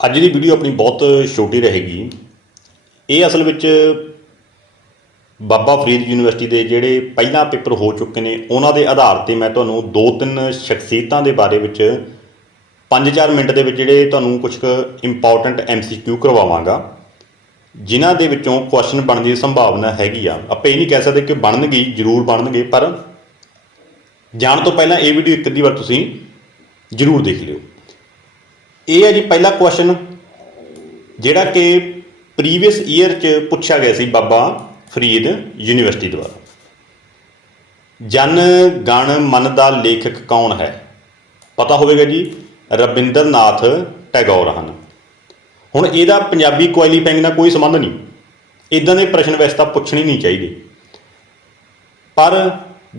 ਅੱਜ ਦੀ ਵੀਡੀਓ ਆਪਣੀ ਬਹੁਤ ਛੋਟੀ ਰਹੇਗੀ। ਇਹ ਅਸਲ ਵਿੱਚ ਬਾਬਾ ਫਰੀਦ ਯੂਨੀਵਰਸਿਟੀ ਦੇ ਜਿਹੜੇ ਪਹਿਲਾਂ ਪੇਪਰ ਹੋ ਚੁੱਕੇ ਨੇ, ਉਹਨਾਂ ਦੇ ਆਧਾਰ ਤੇ ਮੈਂ ਤੁਹਾਨੂੰ ਦੋ ਤਿੰਨ ਸ਼ਖਸੀਅਤਾਂ ਦੇ ਬਾਰੇ ਵਿੱਚ 5-4 ਮਿੰਟ ਦੇ ਵਿੱਚ ਜਿਹੜੇ ਤੁਹਾਨੂੰ ਕੁਝ ਕੁ ਇੰਪੋਰਟੈਂਟ ਐਮਸੀਕਿਊ ਕਰਵਾਵਾਂਗਾ, ਜਿਨ੍ਹਾਂ ਦੇ ਵਿੱਚੋਂ ਕੁਐਸਚਨ ਬਣਨ ਦੀ ਸੰਭਾਵਨਾ ਹੈਗੀ ਆ। ਆਪਾਂ ਇਹ ਨਹੀਂ ਕਹਿ ਸਕਦੇ ਕਿ ਬਣਨਗੇ, ਜ਼ਰੂਰ ਬਣਨਗੇ, ਪਰ ਜਾਣ ਤੋਂ ਪਹਿਲਾਂ ਇਹ ਵੀਡੀਓ ਇੱਕ ਅੱਧੀ ਵਾਰ ਤੁਸੀਂ ਜ਼ਰੂਰ ਦੇਖ ਲਿਓ। ਇਹ ਹੈ ਜੀ ਪਹਿਲਾ ਕੁਐਸਚਨ ਜਿਹੜਾ ਕਿ ਪ੍ਰੀਵੀਅਸ ਈਅਰ ਚ ਪੁੱਛਿਆ ਗਿਆ ਸੀ ਬਾਬਾ ਫਰੀਦ ਯੂਨੀਵਰਸਿਟੀ ਦੁਆਰਾ। ਜਨ, ਗਣ, ਮਨ ਦਾ ਲੇਖਕ ਕੌਣ ਹੈ? ਪਤਾ ਹੋਵੇਗਾ ਜੀ ਰਵਿੰਦਰਨਾਥ ਟੈਗੋਰ ਹਨ। ਹੁਣ ਇਹਦਾ ਪੰਜਾਬੀ ਕੁਆਲੀਫਾਈਂਗ ਨਾਲ ਕੋਈ ਸੰਬੰਧ ਨਹੀਂ। ਇਦਾਂ ਦੇ ਪ੍ਰਸ਼ਨ ਵੈਸੇ ਤਾਂ ਪੁੱਛਣੇ ਨਹੀਂ ਚਾਹੀਦੇ। ਪਰ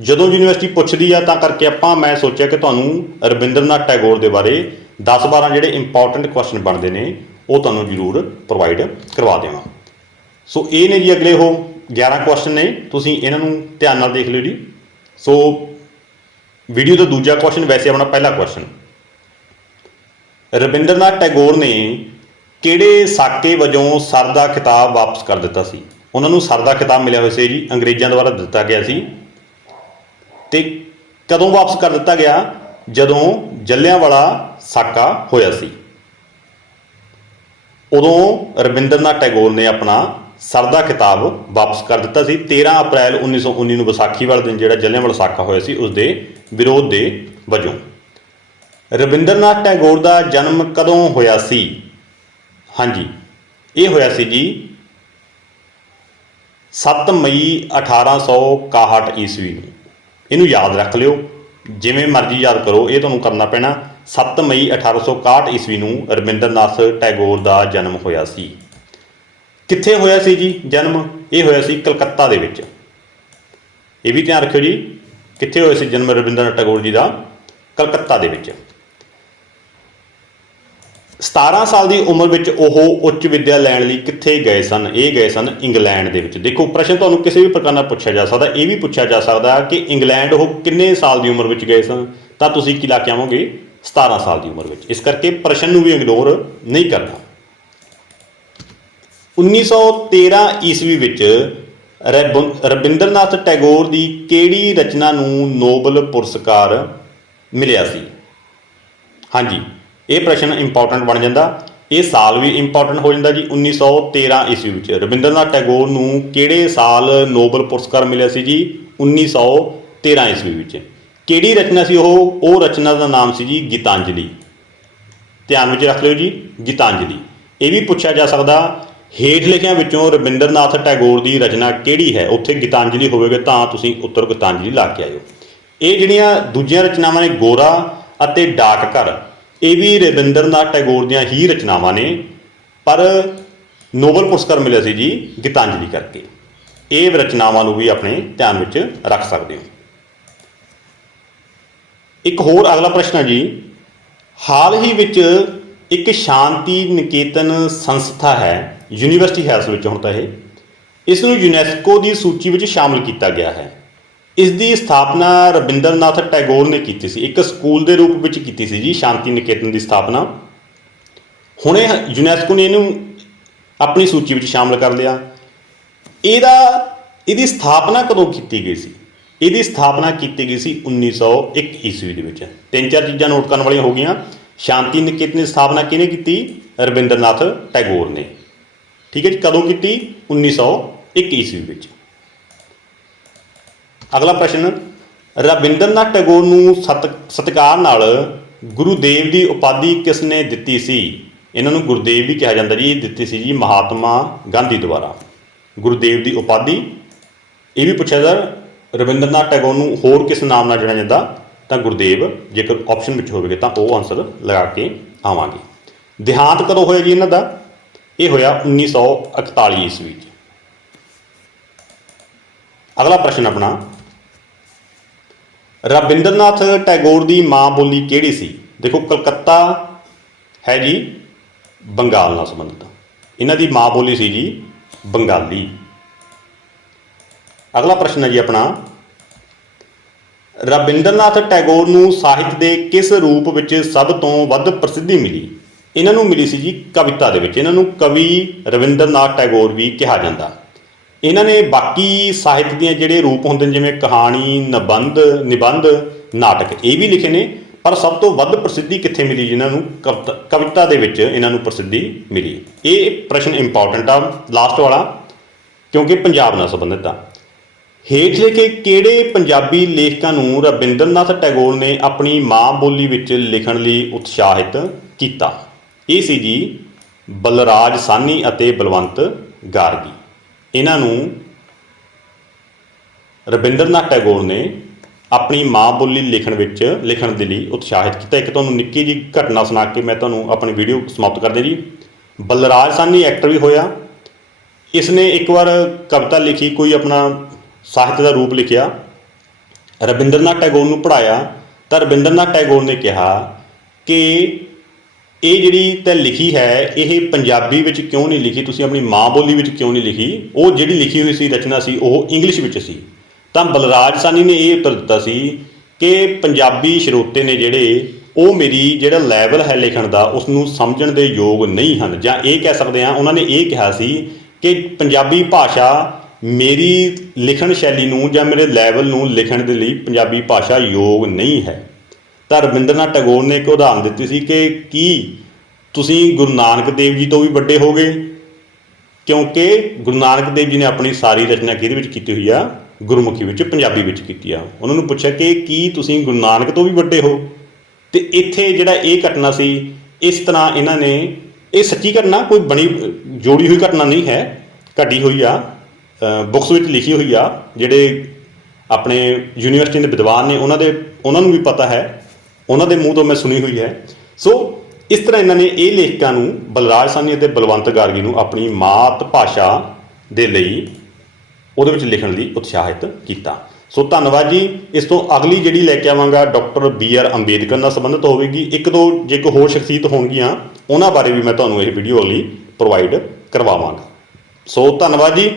ਜਦੋਂ ਯੂਨੀਵਰਸਿਟੀ ਪੁੱਛਦੀ ਆ, ਤਾਂ ਕਰਕੇ ਆਪਾਂ ਮੈਂ ਸੋਚਿਆ ਕਿ ਤੁਹਾਨੂੰ ਰਵਿੰਦਰਨਾਥ ਟੈਗੋਰ ਦੇ ਬਾਰੇ 10-12 ਜਿਹੜੇ ਇੰਪੋਰਟੈਂਟ ਕੁਐਸਚਨ ਬਣਦੇ ਨੇ, ਉਹ ਤੁਹਾਨੂੰ ਜ਼ਰੂਰ ਪ੍ਰੋਵਾਈਡ ਕਰਵਾ ਦੇਵਾਂ। ਸੋ ਇਹ ਨੇ ਜੀ ਅਗਲੇ ਉਹ 11 ਕੁਐਸਚਨ ਨੇ, ਤੁਸੀਂ ਇਹਨਾਂ ਨੂੰ ਧਿਆਨ ਨਾਲ ਦੇਖ ਲਿਓ ਜੀ। ਸੋ ਵੀਡੀਓ ਦਾ ਦੂਜਾ ਕੁਐਸਚਨ ਵੈਸੇ ਆਪਣਾ ਪਹਿਲਾ ਕੁਐਸਚਨ ਰਵਿੰਦਰਨਾਥ ਟੈਗੋਰ ਨੇ ਕਿਹੜੇ ਸਾਕੇ ਵਜੋਂ ਸਰ ਦਾ ਖਿਤਾਬ ਵਾਪਸ ਕਰ ਦਿੱਤਾ ਸੀ? ਉਹਨਾਂ ਨੂੰ ਸਰ ਦਾ ਖਿਤਾਬ ਮਿਲਿਆ ਹੋਇਆ ਸੀ ਜੀ, ਅੰਗਰੇਜ਼ਾਂ ਦੁਆਰਾ ਦਿੱਤਾ ਗਿਆ ਸੀ। ਤੇ ਕਦੋਂ ਵਾਪਸ ਕਰ ਦਿੱਤਾ ਗਿਆ? ਜਦੋਂ ਜੱਲਿਆਂਵਾਲਾ ਸਾਕਾ ਹੋਇਆ ਸੀ। ਉਦੋਂ ਰਵਿੰਦਰਨਾਥ ਟੈਗੋਰ ਨੇ ਆਪਣਾ ਸਰਦਾ ਕਿਤਾਬ ਵਾਪਸ ਕਰ ਦਿੱਤਾ ਸੀ। 13 ਅਪ੍ਰੈਲ 1919 ਨੂੰ ਵਿਸਾਖੀ ਵਾਲੇ ਦਿਨ ਜਿਹੜਾ ਜੱਲਿਆਂਵਾਲਾ ਸਾਕਾ ਹੋਇਆ ਸੀ ਉਸ ਦੇ ਵਿਰੋਧ ਦੇ ਵਜੋਂ। ਰਵਿੰਦਰਨਾਥ ਟੈਗੋਰ ਦਾ ਜਨਮ ਕਦੋਂ ਹੋਇਆ ਸੀ? ਹਾਂਜੀ, ਇਹ ਹੋਇਆ ਸੀ ਜੀ 7 ਮਈ 1861 ਈਸਵੀ ਨੂੰ। ਇਹਨੂੰ ਯਾਦ ਰੱਖ ਲਿਓ। ਜਿਵੇਂ ਮਰਜ਼ੀ ਯਾਦ ਕਰੋ, ਇਹ ਤੁਹਾਨੂੰ ਕਰਨਾ ਪੈਣਾ। 7 ਮਈ 1861 ਈਸਵੀ ਨੂੰ ਰਵਿੰਦਰਨਾਥ ਟੈਗੋਰ ਦਾ ਜਨਮ ਹੋਇਆ ਸੀ। ਕਿੱਥੇ ਹੋਇਆ ਸੀ ਜੀ ਜਨਮ? ਇਹ ਹੋਇਆ ਸੀ ਕਲਕੱਤਾ ਦੇ ਵਿੱਚ। ਇਹ ਵੀ ਧਿਆਨ ਰੱਖਿਓ ਜੀ, ਕਿੱਥੇ ਹੋਇਆ ਸੀ ਜਨਮ ਰਵਿੰਦਰਨਾਥ ਟੈਗੋਰ ਜੀ ਦਾ? ਕਲਕੱਤਾ ਦੇ ਵਿੱਚ। 17 ਸਾਲ ਦੀ ਉਮਰ ਵਿੱਚ ਉਹ ਉੱਚ ਵਿੱਦਿਆ ਲੈਣ ਲਈ ਕਿੱਥੇ ਗਏ ਸਨ? ਇਹ ਗਏ ਸਨ ਇੰਗਲੈਂਡ ਦੇ ਵਿੱਚ। ਦੇਖੋ, ਪ੍ਰਸ਼ਨ ਤੁਹਾਨੂੰ ਕਿਸੇ ਵੀ ਪ੍ਰਕਾਰ ਨਾਲ ਪੁੱਛਿਆ ਜਾ ਸਕਦਾ, ਇਹ ਵੀ ਪੁੱਛਿਆ ਜਾ ਸਕਦਾ ਕਿ ਇੰਗਲੈਂਡ ਉਹ ਕਿੰਨੇ ਸਾਲ ਦੀ ਉਮਰ ਵਿੱਚ ਗਏ ਸਨ? ਤਾਂ ਤੁਸੀਂ ਕੀ ਲਾ ਕੇ ਆਵੋਗੇ? 17 ਸਾਲ ਦੀ ਉਮਰ ਵਿੱਚ। ਇਸ ਕਰਕੇ ਪ੍ਰਸ਼ਨ ਨੂੰ ਵੀ ਇਗਨੋਰ ਨਹੀਂ ਕਰਨਾ। 1913 ਈਸਵੀ ਵਿੱਚ ਰੈਬ- ਰਵਿੰਦਰਨਾਥ ਟੈਗੋਰ ਦੀ ਕਿਹੜੀ ਰਚਨਾ ਨੂੰ ਨੋਬਲ ਪੁਰਸਕਾਰ ਮਿਲਿਆ ਸੀ? ਹਾਂਜੀ ਇਹ ਪ੍ਰਸ਼ਨ ਇੰਪੋਰਟੈਂਟ ਬਣ ਜਾਂਦਾ। ਇਹ ਸਾਲ ਵੀ ਇੰਪੋਰਟੈਂਟ ਹੋ ਜਾਂਦਾ ਜੀ 1913 ਈਸਵੀ ਵਿੱਚ। ਰਵਿੰਦਰਨਾਥ ਟੈਗੋਰ ਨੂੰ ਕਿਹੜੇ ਸਾਲ ਨੋਬਲ ਪੁਰਸਕਾਰ ਮਿਲਿਆ ਸੀ ਜੀ? 1913 ਈਸਵੀ ਵਿੱਚ। ਕਿਹੜੀ ਰਚਨਾ ਸੀ ਉਹ? ਉਹ ਰਚਨਾ ਦਾ ਨਾਮ ਸੀ ਜੀ ਗੀਤਾਂਜਲੀ। ਧਿਆਨ ਵਿੱਚ ਰੱਖ ਲਿਓ ਜੀ, ਗੀਤਾਂਜਲੀ। ਇਹ ਵੀ ਪੁੱਛਿਆ ਜਾ ਸਕਦਾ, ਹੇਠ ਲਿਖਿਆਂ ਵਿੱਚੋਂ ਰਵਿੰਦਰਨਾਥ ਟੈਗੋਰ ਦੀ ਰਚਨਾ ਕਿਹੜੀ ਹੈ? ਉੱਥੇ ਗੀਤਾਂਜਲੀ ਹੋਵੇਗਾ ਤਾਂ ਤੁਸੀਂ ਉੱਤਰ ਗੀਤਾਂਜਲੀ ਲਾ ਕੇ ਆਇਓ। ਇਹ ਜਿਹੜੀਆਂ ਦੂਜੀਆਂ ਰਚਨਾਵਾਂ ਨੇ ਗੋਰਾ ਅਤੇ ਡਾਕਘਰ ਇਹ ਵੀ ਰਵਿੰਦਰਨਾਥ ਟੈਗੋਰ ਦੀਆਂ ਹੀ ਰਚਨਾਵਾਂ ਨੇ, ਪਰ ਨੋਬਲ ਪੁਰਸਕਾਰ ਮਿਲਿਆ ਸੀ ਜੀ ਗੀਤਾਂਜਲੀ ਕਰਕੇ। ਇਹ ਰਚਨਾਵਾਂ ਨੂੰ ਵੀ ਆਪਣੇ ਧਿਆਨ ਵਿੱਚ ਰੱਖ ਸਕਦੇ ਹੋ। ਇੱਕ ਹੋਰ ਅਗਲਾ ਪ੍ਰਸ਼ਨ ਹੈ ਜੀ, ਹਾਲ ਹੀ ਵਿੱਚ ਇੱਕ ਸ਼ਾਂਤੀ ਨਿਕੇਤਨ ਸੰਸਥਾ ਹੈ, ਯੂਨੀਵਰਸਿਟੀ ਹੈ ਇਸ ਵਿੱਚ ਹੁਣ ਤਾਂ ਇਹ, ਇਸ ਨੂੰ ਯੂਨੈਸਕੋ ਦੀ ਸੂਚੀ ਵਿੱਚ ਸ਼ਾਮਲ ਕੀਤਾ ਗਿਆ ਹੈ। ਇਸ ਦੀ ਸਥਾਪਨਾ ਰਵਿੰਦਰਨਾਥ ਟੈਗੋਰ ਨੇ ਕੀਤੀ ਸੀ। ਇੱਕ ਸਕੂਲ ਦੇ ਰੂਪ ਵਿੱਚ ਕੀਤੀ ਸੀ ਜੀ, ਸ਼ਾਂਤੀ ਨਿਕੇਤਨ ਦੀ ਸਥਾਪਨਾ। ਹੁਣੇ ਯੂਨੈਸਕੋ ਨੇ ਇਹਨੂੰ ਆਪਣੀ ਸੂਚੀ ਵਿੱਚ ਸ਼ਾਮਲ ਕਰ ਲਿਆ। ਇਹਦਾ, ਇਹਦੀ ਸਥਾਪਨਾ ਕਦੋਂ ਕੀਤੀ ਗਈ ਸੀ? ਇਹਦੀ ਸਥਾਪਨਾ ਕੀਤੀ ਗਈ ਸੀ 1901 ਈਸਵੀ ਦੇ ਵਿੱਚ। ਤਿੰਨ ਚਾਰ ਚੀਜ਼ਾਂ ਨੋਟ ਕਰਨ ਵਾਲੀਆਂ ਹੋ ਗਈਆਂ। ਸ਼ਾਂਤੀ ਨਿਕੇਤਨ ਦੀ ਸਥਾਪਨਾ ਕਿਹਨੇ ਕੀਤੀ? ਰਵਿੰਦਰਨਾਥ ਟੈਗੋਰ ਨੇ। ਠੀਕ ਹੈ ਜੀ, ਕਦੋਂ ਕੀਤੀ? 1901 ਈਸਵੀ ਵਿੱਚ। ਅਗਲਾ ਪ੍ਰਸ਼ਨ ਰਵਿੰਦਰਨਾਥ ਟੈਗੋਰ ਨੂੰ ਸਤ, ਸਤਿਕਾਰ ਨਾਲ ਗੁਰੂਦੇਵ ਦੀ ਉਪਾਧੀ ਕਿਸ ਨੇ ਦਿੱਤੀ ਸੀ? ਇਹਨਾਂ ਨੂੰ ਗੁਰਦੇਵ ਵੀ ਕਿਹਾ ਜਾਂਦਾ ਜੀ ਇਹ ਦਿੱਤੀ ਸੀ ਜੀ ਮਹਾਤਮਾ ਗਾਂਧੀ ਦੁਆਰਾ। ਗੁਰਦੇਵ ਦੀ ਉਪਾਧੀ, ਇਹ ਵੀ ਪੁੱਛਿਆ ਜਾ ਰਵਿੰਦਰਨਾਥ ਟੈਗੋਰ ਨੂੰ ਹੋਰ ਕਿਸ ਨਾਮ ਨਾਲ ਜਾਣਿਆ ਜਾਂਦਾ? ਤਾਂ ਗੁਰਦੇਵ, ਜੇਕਰ ਆਪਸ਼ਨ ਵਿੱਚ ਹੋਵੇਗਾ ਤਾਂ ਉਹ ਆਨਸਰ ਲਗਾ ਕੇ ਆਵਾਂਗੇ। ਦੇਹਾਂਤ ਕਦੋਂ ਹੋਇਆ ਜੀ ਇਹਨਾਂ ਦਾ? ਇਹ ਹੋਇਆ 1941 ਈਸਵੀ ਚ। ਅਗਲਾ ਪ੍ਰਸ਼ਨ ਆਪਣਾ ਰਵਿੰਦਰਨਾਥ ਟੈਗੋਰ ਦੀ ਮਾਂ ਬੋਲੀ ਕਿਹੜੀ ਸੀ? ਦੇਖੋ, ਕਲਕੱਤਾ ਹੈ ਜੀ ਬੰਗਾਲ ਨਾਲ ਸੰਬੰਧਿਤ। ਇਹਨਾਂ ਦੀ ਮਾਂ ਬੋਲੀ ਸੀ ਜੀ ਬੰਗਾਲੀ। ਅਗਲਾ ਪ੍ਰਸ਼ਨ ਹੈ ਜੀ ਆਪਣਾ। ਰਵਿੰਦਰਨਾਥ ਟੈਗੋਰ ਨੂੰ ਸਾਹਿਤ ਦੇ ਕਿਸ ਰੂਪ ਵਿੱਚ ਸਭ ਤੋਂ ਵੱਧ ਪ੍ਰਸਿੱਧੀ ਮਿਲੀ? ਇਹਨਾਂ ਨੂੰ ਮਿਲੀ ਸੀ ਜੀ ਕਵਿਤਾ ਦੇ ਵਿੱਚ। ਇਹਨਾਂ ਨੂੰ ਕਵੀ ਰਵਿੰਦਰਨਾਥ ਟੈਗੋਰ ਵੀ ਕਿਹਾ ਜਾਂਦਾ। ਇਹਨਾਂ ਨੇ ਬਾਕੀ ਸਾਹਿਤ ਦੀਆਂ ਜਿਹੜੇ ਰੂਪ ਹੁੰਦੇ ਨੇ, ਜਿਵੇਂ ਕਹਾਣੀ, ਨਿਬੰਧ ਨਿਬੰਧ, ਨਾਟਕ, ਇਹ ਵੀ ਲਿਖੇ ਨੇ, ਪਰ ਸਭ ਤੋਂ ਵੱਧ ਪ੍ਰਸਿੱਧੀ ਕਿੱਥੇ ਮਿਲੀ ਜਿਨ੍ਹਾਂ ਨੂੰ? ਕਵਿਤਾ- ਕਵਿਤਾ ਦੇ ਵਿੱਚ ਇਹਨਾਂ ਨੂੰ ਪ੍ਰਸਿੱਧੀ ਮਿਲੀ। ਇਹ ਪ੍ਰਸ਼ਨ ਇੰਪੋਰਟੈਂਟ ਆ ਲਾਸਟ ਵਾਲਾ, ਕਿਉਂਕਿ ਪੰਜਾਬ ਨਾਲ ਸੰਬੰਧਿਤ ਆ। ਹੇਠ ਲਿਖੇ ਕਿਹੜੇ ਪੰਜਾਬੀ ਲੇਖਕਾਂ ਨੂੰ ਰਵਿੰਦਰਨਾਥ ਟੈਗੋਰ ਨੇ ਆਪਣੀ ਮਾਂ ਬੋਲੀ ਵਿੱਚ ਲਿਖਣ ਲਈ ਉਤਸ਼ਾਹਿਤ ਕੀਤਾ? ਇਹ ਸੀ ਜੀ ਬਲਰਾਜ ਸਾਨੀ ਅਤੇ ਬਲਵੰਤ ਗਾਰਗੀ। ਇਹਨਾਂ ਨੂੰ ਰਵਿੰਦਰਨਾਥ ਟੈਗੋਰ ਨੇ ਆਪਣੀ ਮਾਂ ਬੋਲੀ ਲਿਖਣ ਵਿੱਚ, ਲਿਖਣ ਦੇ ਲਈ ਉਤਸ਼ਾਹਿਤ ਕੀਤਾ। ਇੱਕ ਤੁਹਾਨੂੰ ਨਿੱਕੀ ਜੀ ਘਟਨਾ ਸੁਣਾ ਕੇ ਮੈਂ ਤੁਹਾਨੂੰ ਆਪਣੀ ਵੀਡੀਓ ਸਮਾਪਤ ਕਰਦੇ ਜੀ। ਬਲਰਾਜ ਸਾਨੀ ਐਕਟਰ ਵੀ ਹੋਇਆ। ਇਸ ਨੇ ਇੱਕ ਵਾਰ ਕਵਿਤਾ ਲਿਖੀ, ਕੋਈ ਆਪਣਾ ਸਾਹਿਤ ਦਾ ਰੂਪ ਲਿਖਿਆ। ਰਵਿੰਦਰਨਾਥ ਟੈਗੋਰ ਨੂੰ ਪੜਾਇਆ ਤਾਂ ਰਵਿੰਦਰਨਾਥ ਟੈਗੋਰ ਨੇ ਕਿਹਾ ਕਿ ਇਹ ਜਿਹੜੀ ਤੈਂ ਲਿਖੀ ਹੈ, ਇਹ ਪੰਜਾਬੀ ਵਿੱਚ ਕਿਉਂ ਨਹੀਂ ਲਿਖੀ? ਤੁਸੀਂ ਆਪਣੀ ਮਾਂ ਬੋਲੀ ਵਿੱਚ ਕਿਉਂ ਨਹੀਂ ਲਿਖੀ? ਉਹ ਜਿਹੜੀ ਲਿਖੀ ਹੋਈ ਸੀ ਰਚਨਾ ਸੀ, ਉਹ ਇੰਗਲਿਸ਼ ਵਿੱਚ ਸੀ। ਤਾਂ ਬਲਰਾਜ ਸਾਨੀ ਨੇ ਇਹ ਉੱਤਰ ਦਿੱਤਾ ਸੀ ਕਿ ਪੰਜਾਬੀ ਸਰੋਤੇ ਨੇ ਜਿਹੜੇ, ਉਹ ਮੇਰੀ ਜਿਹੜਾ ਲੈਵਲ ਹੈ ਲਿਖਣ ਦਾ ਉਸ ਨੂੰ ਸਮਝਣ ਦੇ ਯੋਗ ਨਹੀਂ ਹਨ। ਜਾਂ ਇਹ ਕਹਿ ਸਕਦੇ ਆ ਉਹਨਾਂ ਨੇ ਇਹ ਕਿਹਾ ਸੀ ਕਿ ਪੰਜਾਬੀ ਭਾਸ਼ਾ ਮੇਰੀ ਲਿਖਣ ਸ਼ੈਲੀ ਨੂੰ ਜਾਂ ਮੇਰੇ ਲੈਵਲ ਨੂੰ ਲਿਖਣ ਦੇ ਲਈ ਪੰਜਾਬੀ ਭਾਸ਼ਾ ਯੋਗ ਨਹੀਂ ਹੈ। ਤਾਂ ਰਵਿੰਦਰਨਾਥ ਟੈਗੋਰ ਨੇ ਇੱਕ ਉਦਾਹਰਨ ਦਿੱਤੀ ਸੀ ਕਿ ਕੀ ਤੁਸੀਂ ਗੁਰੂ ਨਾਨਕ ਦੇਵ ਜੀ ਤੋਂ ਵੀ ਵੱਡੇ ਹੋਗੇ? ਕਿਉਂਕਿ ਗੁਰੂ ਨਾਨਕ ਦੇਵ ਜੀ ਨੇ ਆਪਣੀ ਸਾਰੀ ਰਚਨਾ ਕਿਹਦੇ ਵਿੱਚ ਕੀਤੀ ਹੋਈ ਆ? ਗੁਰਮੁਖੀ ਵਿੱਚ, ਪੰਜਾਬੀ ਵਿੱਚ ਕੀਤੀ ਆ। ਉਹਨਾਂ ਨੂੰ ਪੁੱਛਿਆ ਕਿ ਕੀ ਤੁਸੀਂ ਗੁਰੂ ਨਾਨਕ ਤੋਂ ਵੀ ਵੱਡੇ ਹੋ? ਤੇ ਇੱਥੇ ਜਿਹੜਾ ਇਹ ਘਟਨਾ ਸੀ, ਇਸ ਤਰ੍ਹਾਂ ਇਹਨਾਂ ਨੇ, ਇਹ ਸੱਚੀ ਘਟਨਾ? ਕੋਈ ਬਣੀ, ਜੋੜੀ ਹੋਈ ਘਟਨਾ ਨਹੀਂ ਹੈ। ਘਟੀ ਹੋਈ ਆ। ਬੁੱਕਸ ਵਿੱਚ ਲਿਖੀ ਹੋਈ ਆ, ਜਿਹੜੇ ਆਪਣੇ ਯੂਨੀਵਰਸਿਟੀ ਦੇ ਵਿਦਵਾਨ ਨੇ, ਉਹਨਾਂ ਦੇ, ਉਹਨਾਂ ਨੂੰ ਵੀ ਪਤਾ ਹੈ। ਉਹਨਾਂ ਦੇ ਮੂੰਹ ਤੋਂ ਮੈਂ ਸੁਣੀ ਹੋਈ ਹੈ। ਸੋ, ਇਸ ਤਰ੍ਹਾਂ ਇਹਨਾਂ ਨੇ ਇਹ ਲੇਖਕਾਂ ਨੂੰ ਬਲਰਾਜ ਸਾਨੀ ਅਤੇ ਬਲਵੰਤ ਗਾਰਗੀ ਨੂੰ ਆਪਣੀ ਮਾਤ ਭਾਸ਼ਾ ਦੇ ਲਈ ਉਹਦੇ ਵਿੱਚ ਲਿਖਣ ਲਈ ਉਤਸ਼ਾਹਿਤ ਕੀਤਾ। ਸੋ, ਧੰਨਵਾਦ ਜੀ। ਇਸ ਤੋਂ ਅਗਲੀ ਜਿਹੜੀ ਲੈ ਕੇ ਆਵਾਂਗਾ, ਡਾਕਟਰ ਬੀ ਆਰ ਅੰਬੇਦਕਰ ਨਾਲ ਸੰਬੰਧਿਤ ਹੋਵੇਗੀ। ਇੱਕ ਦੋ ਜੇ ਕੋਈ ਹੋਰ ਸ਼ਖਸੀਅਤ ਹੋਣਗੀਆਂ, ਉਹਨਾਂ ਬਾਰੇ ਵੀ ਮੈਂ ਤੁਹਾਨੂੰ ਇਹ ਵੀਡੀਓ ਅਗਲੀ ਪ੍ਰੋਵਾਈਡ ਕਰਵਾਵਾਂਗਾ। ਸੋ, ਧੰਨਵਾਦ ਜੀ।